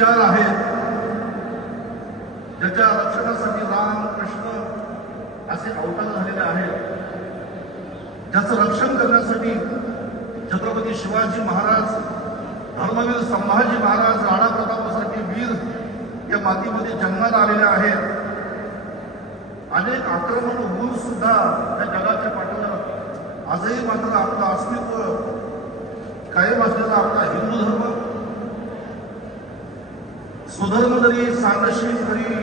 विचार आहेत ज्याच्या रक्षणासाठी राम कृष्ण असे अवतार झालेले आहेत. ज्याचं रक्षण करण्यासाठी छत्रपती शिवाजी महाराज धर्मवीर संभाजी महाराज राणा प्रतापासारखे वीर या मातीमध्ये जन्माला आलेले आहेत. अनेक आक्रमण होऊन सुद्धा या जगाच्या पाठीवर आजही मात्र आपलं अस्तित्व कायम असलेला आपला हिंदू धर्म स्वधर्म जरी सांडशील तरी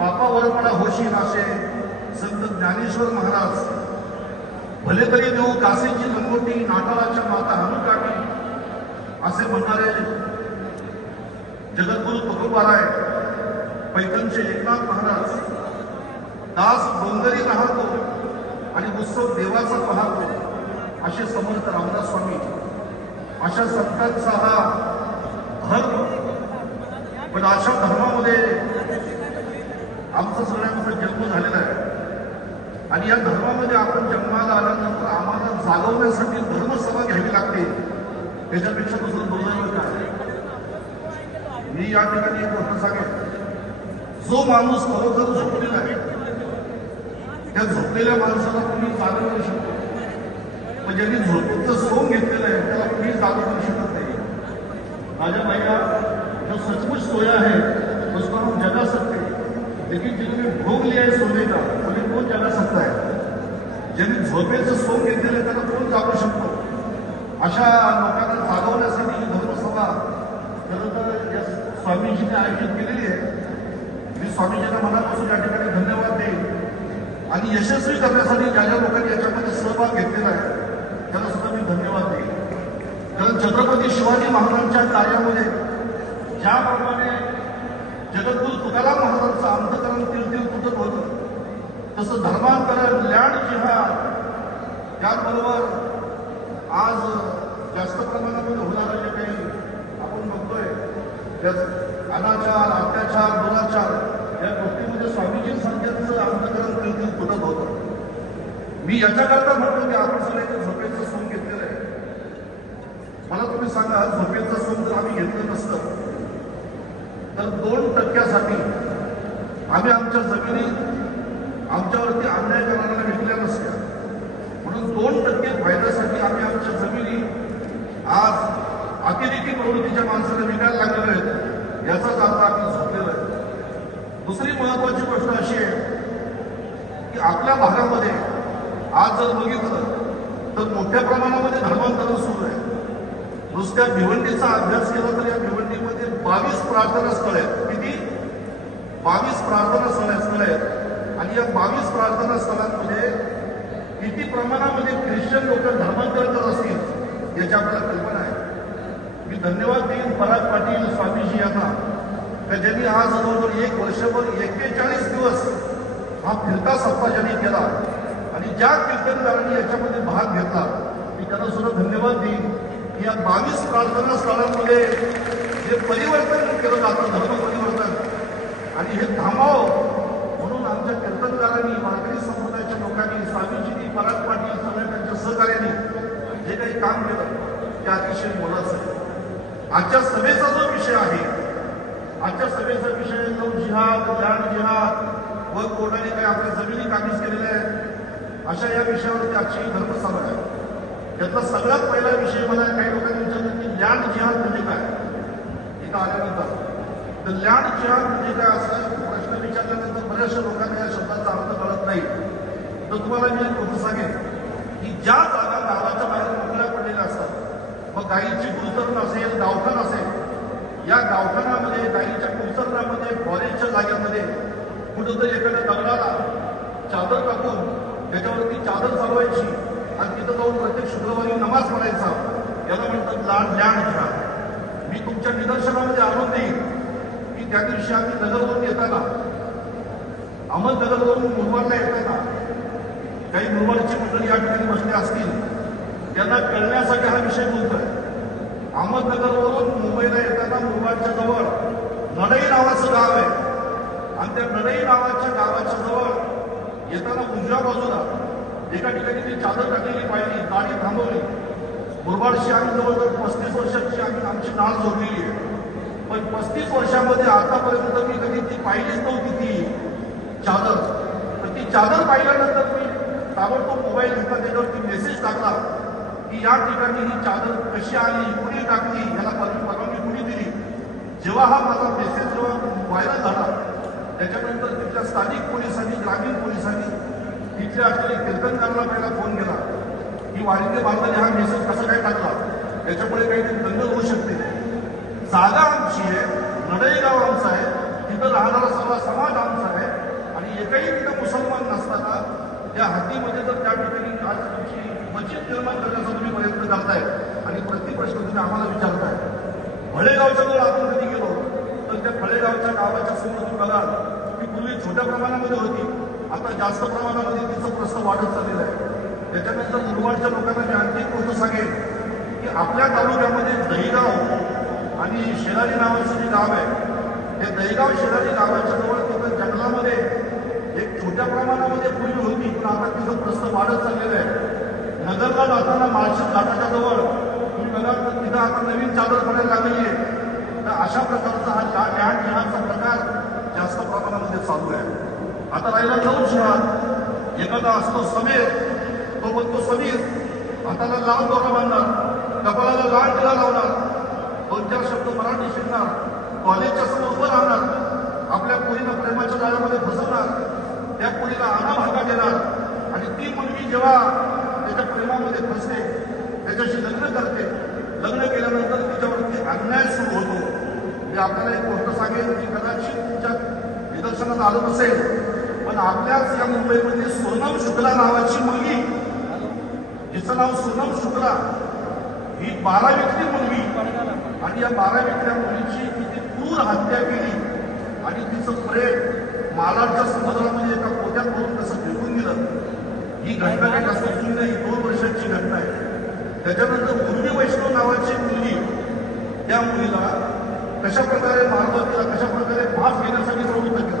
पापावर पडा होशील असे संत ज्ञानेश्वर महाराज. भले तरी देऊ कासेची लंगोटी नाताळाच्या माता हनुकाठी असे म्हणणारे जगद्गुरु तुकोबाराय पैठणचे एकनाथ महाराज. दास डोंगरी राहतो आणि उत्सव देवाचा पाहतो असे समर्थ रामदास स्वामी. अशा संतांचा हा धर्म पण अशा धर्मामध्ये आमचा सगळ्यांचा जन्म झालेला आहे. आणि या धर्मामध्ये आपण जन्माला आल्यानंतर आम्हाला जागवण्यासाठी धर्मसभा घ्यावी लागते. त्याच्यापेक्षा दुसरं दुर्दैव काय? मी या ठिकाणी एक गोष्ट सांगेन. जो माणूस खरोखर झोपलेला आहे त्या झोपलेल्या माणसाला तुम्ही जागा करू शकतो. पण ज्यांनी झोपेचं सोंग घेतलेलं आहे त्याला कुणी जागा करू शकत नाही. माझ्या भैया जो सचमुच सोया है उसको हम जगा सकते हैं लेकिन जिन्होंने भोग लिया है सोने का उन्हें कौन जगा सकता है ज्यांनी झोपेचं सोंग घेतलेलं आहे त्याला कोण जागू शकतो? अशा लोकांना जागवण्यासाठी ही धर्मसभा खरं तर या स्वामीजीने आयोजित केलेली आहे. मी स्वामीजींना मनापासून या ठिकाणी धन्यवाद देईन. आणि यशस्वी करण्यासाठी ज्या ज्या लोकांनी याच्यामध्ये सहभाग घेतलेला आहे त्यांना सुद्धा मी धन्यवाद देईन. कारण छत्रपती शिवाजी महाराजांच्या कार्यामध्ये ज्याप्रमाणे जगद्गुरु तुकाराम महाराजांचं अंतकरण तिळतिळ तुटत होतं तसं धर्मांतरण लँड जिहाद त्याचबरोबर आज जास्त प्रमाणामध्ये होणारं जे काही आपण बघतोय त्यात अनाचार अत्याचार दुराचार या गोष्टीमध्ये स्वामीजींसारख्याचं अंतकरण तिळतिळ तुटत होतं. मी याच्याकरता म्हणतो की आपण सगळ्यांनी झोपेचं सोंग घेतलेलं आहे. मला तुम्ही सांगा झोपेचं सोन जर आम्ही घेतलं नसतं तर दोन टक्क्यासाठी आम्ही आमच्या जमिनी आमच्यावरती अन्याय करणाऱ्या विकल्या नसत्या. म्हणून दोन टक्के फायद्यासाठी आम्ही आमच्या जमिनी आज अतिरेकी प्रवृत्तीच्या माणसाला विकायला लागलेलो आहेत याचाच अर्थ आम्ही झोपलेलो आहे. दुसरी महत्वाची गोष्ट अशी आहे की आपल्या भागामध्ये आज जर बघितलं तर मोठ्या प्रमाणामध्ये धर्मांतरण सुरू आहे. नुसत्या भिवंडीचा अभ्यास केला तर या भिवंडीमध्ये बावीस प्रार्थना स्थळ आहेत. किती? बावीस प्रार्थना स्थळ स्थळ आहेत. आणि या बावीस प्रार्थना स्थळांमध्ये किती प्रमाणामध्ये ख्रिश्चन लोक धर्मांतरण करत असतील याची आपल्याला कल्पना आहे. मी धन्यवाद देईन पराग पाटील स्वामीजी यांना का ज्यांनी हा जवळजवळ एक वर्षभर एक्केचाळीस दिवस हा फिरता सप्ताह ज्यांनी केला आणि ज्या कीर्तनदारांनी याच्यामध्ये भाग घेतला मी त्यांना सुद्धा धन्यवाद देईन. या बावीस प्रार्थना स्थळांमध्ये जे परिवर्तन केलं जातं धर्म परिवर्तन आणि हे थांबावं म्हणून आमच्या कीर्तनकारांनी वारकरी समुदायाच्या लोकांनी स्वामीजींनी पराग पाटील सगळ्या त्यांच्या सहकार्याने जे काही काम केलं ते अतिशय मोलाचं आहे. आजच्या सभेचा जो विषय आहे आजच्या सभेचा विषय जो जिहाद जाण जिहाद व कोर्टाने काही आपल्या जमिनी काबीज केलेल्या आहेत अशा या विषयावरती आजची धर्मसभा आहे. यातला सगळ्यात पहिला विषय मला काही लोकांनी विचारलं की लँड जिहाद म्हणजे काय? इथं आल्यानंतर तर लँड जिहाद म्हणजे काय असं? प्रश्न विचारल्यानंतर बऱ्याचशा लोकांना या शब्दाचा अर्थ कळत नाही. तर तुम्हाला मी एक गोष्ट सांगेन की ज्या जागा गावाच्या बाहेर मोकळ्या पडलेल्या असतात मग गायीची गुलतरण असेल गावठाण असेल या गावठाणामध्ये गाईच्या कुलतरणामध्ये फॉरेस्टच्या जागेमध्ये कुठंतरी एखाद्या दगडाला चादर टाकून त्याच्यावरती चादर चालवायची आणि तिथं जाऊन प्रत्येक शुक्रवारी नमाज पडायचा. याला म्हणतात लाड लँड जिहाद मी तुमच्या निदर्शनामध्ये आणून देईन. की त्या दिवशी आम्ही नगरवरून येताना अहमदनगरवरून मुरबाडला येताना काही मुरबाडची मंडळी या ठिकाणी बसले असतील त्यांना कळण्यासाठी हा विषय बोलतोय. अहमदनगरवरून मुंबईला येताना मुरबाडच्या जवळ नडई नावाचं गाव आहे. आणि त्या नडई नावाच्या गावाच्या जवळ येताना उजव्या बाजूला एका ठिकाणी ती चादर टाकलेली पाहिली गाडी थांबवली. मुरबाडशी आम्ही जवळजवळ पस्तीस वर्षाची आम्ही आमची नाळ जोडलेली आहे. पण पस्तीस वर्षामध्ये आतापर्यंत मी कधी ती पाहिलीच नव्हती ती चादर. तर ती चादर पाहिल्यानंतर मी ताबडतोब मोबाईल घेतला त्याच्यावरती मेसेज टाकला की या ठिकाणी ही चादर कशी आली कुणी टाकली याला परवानगी कुणी दिली? जेव्हा हा माझा मेसेज जेव्हा व्हायरल झाला त्याच्यानंतर तिथल्या स्थानिक पोलिसांनी ग्रामीण पोलिसांनी तिथे असलेले कीर्तनकारांना पहिला फोन केला. की वारिंगे बांधवाने हा मेसेज कसा काय टाकला? त्याच्यामुळे काहीतरी दंगल होऊ शकते. जागा आमची आहे नडईगाव आमचं आहे तिथं राहणारा सगळा समाज आमचा आहे. आणि एकही तिथं मुसलमान नसताना त्या हद्दीमध्ये जर त्या ठिकाणी आज तुमची मस्जिद निर्माण करण्याचा तुम्ही प्रयत्न करताय आणि प्रति प्रश्न तुम्ही आम्हाला विचारताय. फळेगावच्या जर आपण कधी गेलो तर त्या फळेगावच्या गावाच्या समोर तुम्ही बघाल ती पूर्वी छोट्या प्रमाणामध्ये होती. आता जास्त प्रमाणामध्ये तिचं प्रश्न वाढत चाललेला आहे. त्याच्यानंतर मुरबाडच्या लोकांना मी आणखी एक गोष्ट सांगेन की आपल्या तालुक्यामध्ये दहीगाव आणि शेलारी नावाचं जे गाव आहे हे दहीगाव शेलारी गावाच्या जवळ तिथं जंगलामध्ये एक छोट्या प्रमाणामध्ये पूर्वी होती. पण आता तिथं प्रश्न वाढत चाललेलं आहे. नगरला जाताना माळशेत घाटाच्या जवळ तुम्ही बघा तर तिथं आता नवीन चादर पडायला लागलेली आहे. तर अशा प्रकारचा हा लहान लँड प्रकार जास्त प्रमाणामध्ये चालू आहे. आता राहिला नऊ शिवा एखादा असतो समीर. तो म्हणतो समीर हाताला लाल दोरा बांधणार कपाळाला लाल टिला लावणार. दोन चार शब्द मराठी शिकणार. कॉलेजच्या समोर उभं राहणार. आपल्या पोरीनं प्रेमाच्या जाळ्यामध्ये फसवणार त्या पोरीला आना भागा देणार. आणि ती मुलगी जेव्हा त्याच्या प्रेमामध्ये फसते त्याच्याशी लग्न करते. लग्न केल्यानंतर तिच्यावरती अन्याय सुरू होतो. मी आपल्याला एक गोष्ट सांगेन की कदाचित तुमच्या निदर्शनात आलं नसेल पण आपल्याच या मुंबईमध्ये सोनम शुक्ला नावाची मुलगी जिचं नाव सोनम शुक्ला ही बारावीतली मुलगी आणि या बारावीतल्या मुलीची तिथे क्रूर हत्या केली आणि तिचं प्रेम मालाडच्या समुद्रामध्ये एका कोट्यात करून कसं फेकून दिलं. ही घटना काही जास्त जुनी नाही दोन वर्षाची घटना आहे. त्याच्यानंतर उर्वी वैष्णव नावाची मुलगी त्या मुलीला कशा प्रकारे मारलं तिला कशा प्रकारे माफ घेण्यासाठी प्रवृत्त केलं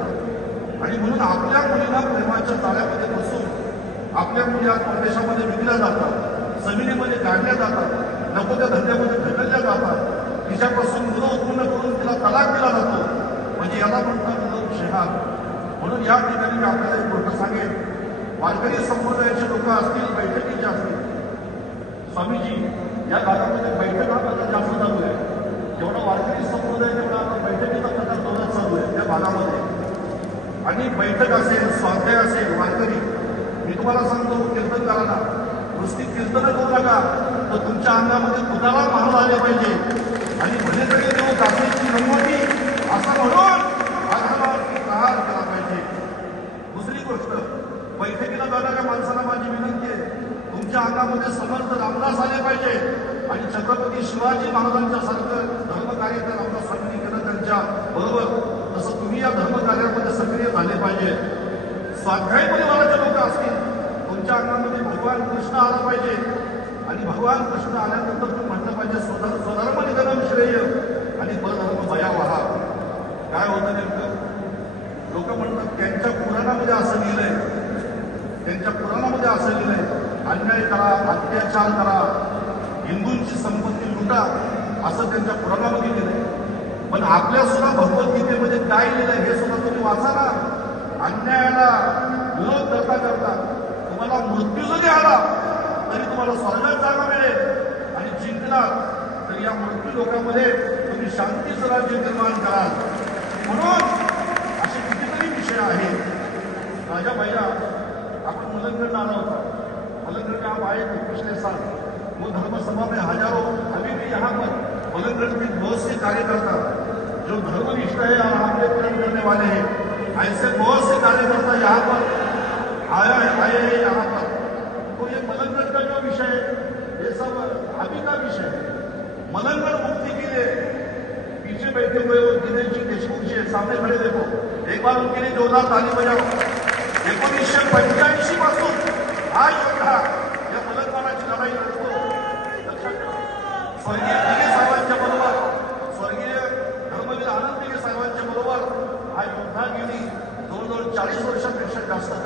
आणि म्हणून आपल्या मुलीला प्रेमाच्या जाळ्यामध्ये बसून आपल्या मुली आज परदेशामध्ये विकल्या जातात जमिनीमध्ये काढल्या जातात नको त्या धंद्यामध्ये ढकलल्या जातात. तिच्यापासून मुलं उत्पन्न करून तिला तलाक दिला जातो. म्हणजे याला म्हणतात लोक शेहार म्हणून या ठिकाणी मी आपल्याला एक गोष्ट सांगेन. वारकरी संप्रदायाचे लोक असतील बैठकीचे असतील. स्वामीजी या भागामध्ये बैठक हा प्रकार जास्त चालू आहे. जेवढा वारकरी संप्रदाय तेवढा आता बैठकीचा प्रकार जोरात चालू आहे त्या भागामध्ये. आणि बैठक असेल स्वाध्याय असेल वारकरी मी तुम्हाला सांगतो कीर्तनकारांना नुसती कीर्तन करू नका तर तुमच्या अंगामध्ये तुकारा महाल आले पाहिजे? आणि भले सगळे देऊ काशीची रंगवती असं म्हणून आघाडावरती प्रहार केला पाहिजे. दुसरी गोष्ट बैठकीला जाणाऱ्या माणसाला माझी विनंती आहे तुमच्या अंगामध्ये समर्थ रामदास आले पाहिजे. आणि छत्रपती शिवाजी महाराजांच्या सारखं धर्मकार्य तर रामदास स्वामींनी केलं त्यांच्या बरोबर तसं तुम्ही या धर्मकार्यामध्ये सक्रिय झाले पाहिजे. स्वाध्याय परिवाराचे लोक असतील तुमच्या अंगामध्ये भगवान कृष्ण आला पाहिजे. आणि भगवान कृष्ण आल्यानंतर तुम्ही म्हटलं पाहिजे स्वधर्म स्वधर्म निधनम श्रेय आणि परधर्म भयावहा काय होतं नेमकं? लोक म्हणतात त्यांच्या पुराणामध्ये असं लिहिलंय. त्यांच्या पुराणामध्ये असं लिहिलंय अन्याय करा अत्याचार करा हिंदूंची संपत्ती लुटा असं त्यांच्या पुराणामध्ये लिहिलंय. पण आपल्या सुद्धा भगवद्गीतेमध्ये काय लिहिलं हे सुद्धा तुम्ही वाचा ना. अन्यायाला विरोध करता करता तुम्हाला मृत्यू जरी आला तरी तुम्हाला स्वर्गात जागा मिळेल आणि जिंकला तर या मृत्यू लोकांमध्ये तुम्ही शांतीचं राज्य निर्माण कराल. म्हणून असे कितीतरी विषय आहेत. राजा भैया आपण मलंगड आला होता. मलंगड का आप आए पिछले साल वो धर्म सभा में हजारो अभी भी यहाँ पर मलंगड के बहुत से कार्यकर्ता, जो धर्मनिष्ठ है और हमने प्रेम करने वाले हैं। ऐसे बहुत से कार्यकर्ता यहाँ पर आया है, आए हैं यहाँ पर। तो ये मलंगड का जो विषय है, ये सब अभी का विषय है। मलंगड मुक्ति के लिए पीछे बैठे हुए वो दिनेश जी देशमुख जी सामने खड़े, देखो। एक बार उनके लिए जोरदार ताली बजाओ। एकोणीसशे पंच्याऐंशी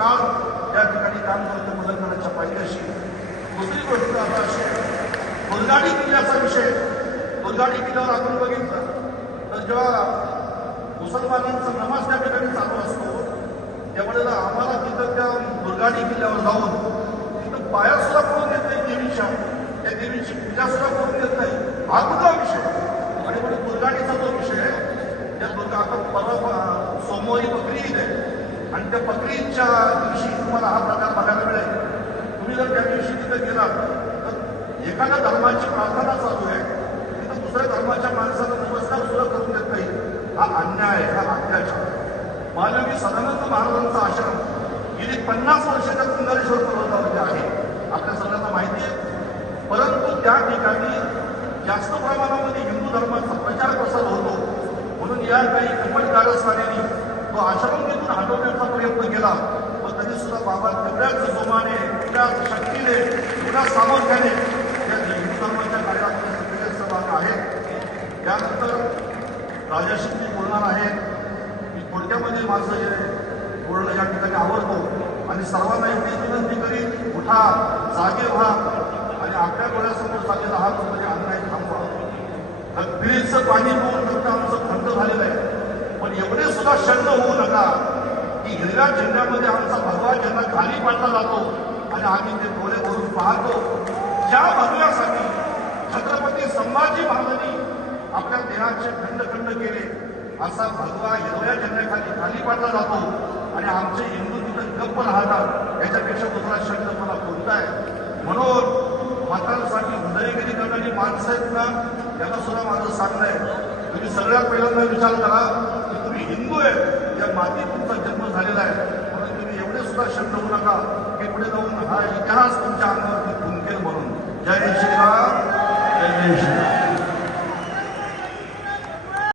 काम या ठिकाणी काम करतो मलंगणाच्या पायथ्याशी. दुसरी गोष्ट आता अशी आहे, कोलगाडी किल्ल्याचा विषय. कोलगाडी किल्ल्यावर आपण बघितलं. तर जेव्हा मुसलमानांचा नमाज त्या ठिकाणी चालू असतो त्यावेळेला आम्हाला तिथं त्या बुलगाडी किल्ल्यावर जाऊन तिथं पाया सुद्धा करून देत नाही देवीच्या. त्या देवीची पूजा सुद्धा करून देत नाही. हा कुठला विषय? आणि म्हणजे दुर्गाडीचा जो विषय आहे त्या दुर्गा आता परवा सोमवारी बकरी ईद आहे. आणि त्या बकरी ईदच्या दिवशी तुम्हाला हा प्रकार बघायला मिळेल तुम्ही जर त्या दिवशी तिथे गेलात तर एखाद्या धर्माची प्रार्थना चालू आहे तर दुसऱ्या धर्माच्या माणसाला नमस्कार सुद्धा करून देत नाही. हा अन्याय आहे, हा अत्याचार. मानवी सदानंद महाराजांचा आश्रम गेली पन्नास वर्षाच्या कुंडारेश्वर पर्वतामध्ये आहे. आपल्या सगळ्यांना माहिती आहे. परंतु त्या ठिकाणी जास्त प्रमाणामध्ये हिंदू धर्माचा प्रचार प्रसार होतो. म्हणून या काही कपट कारस्थानाने तो आश्रम तिथून हटवण्याचा प्रयत्न केला. पण तरी सुद्धा बाबा तेवढ्याच जोमाने तेवढ्याच शक्तीने तेवढ्याच सामर्थ्याने या हिंदू धर्माच्या कार्यामध्ये सक्रिय सहभाग आहेत यानंतर राजाशी मी बोलणार आहे. मी कोणत्यामध्ये माझं हे बोलणं या ठिकाणी आवडतो. आणि सर्वांना एवढी विनंती करीन उठा जागे व्हा. आणि आपल्या डोळ्यासमोर झालेला हा जो म्हणजे अन्याय थांबवा पिढीचं पाणी पिऊन फक्त आमचं थंड झालेलं आहे. पण एवढे सुद्धा शंड होऊ नका की हिरव्या झेंड्यामध्ये आमचा भगवा ज्यांना खाली पाडला जातो आणि आम्ही ते डोळे भरून पाहतो. ज्या भगव्यासाठी छत्रपती संभाजी महाराजांनी आपल्या देहाचे खंड खंड केले. असा भगवा हिरव्या झेंड्याखाली खाली पाडला जातो आणि आमचे हिंदू तिथं गप्प राहतात. याच्यापेक्षा दुसरा शब्द मला कोणता आहे म्हणून मतांसाठी हृदयगिरी करणारी माणसं आहेत ना त्यांना सुद्धा माझं सांगणं आहे. तुम्ही सगळ्यात पहिल्यांदा विचार करा की तुम्ही हिंदू आहे. या मातीत तुमचा जन्म झालेला आहे. म्हणून तुम्ही एवढे सुद्धा शब्द होऊ नका. की पुढे जाऊन हा इतिहास तुमच्या अंगावरती फुंकेल म्हणून. जय श्रीराम जय जय श्रीराम.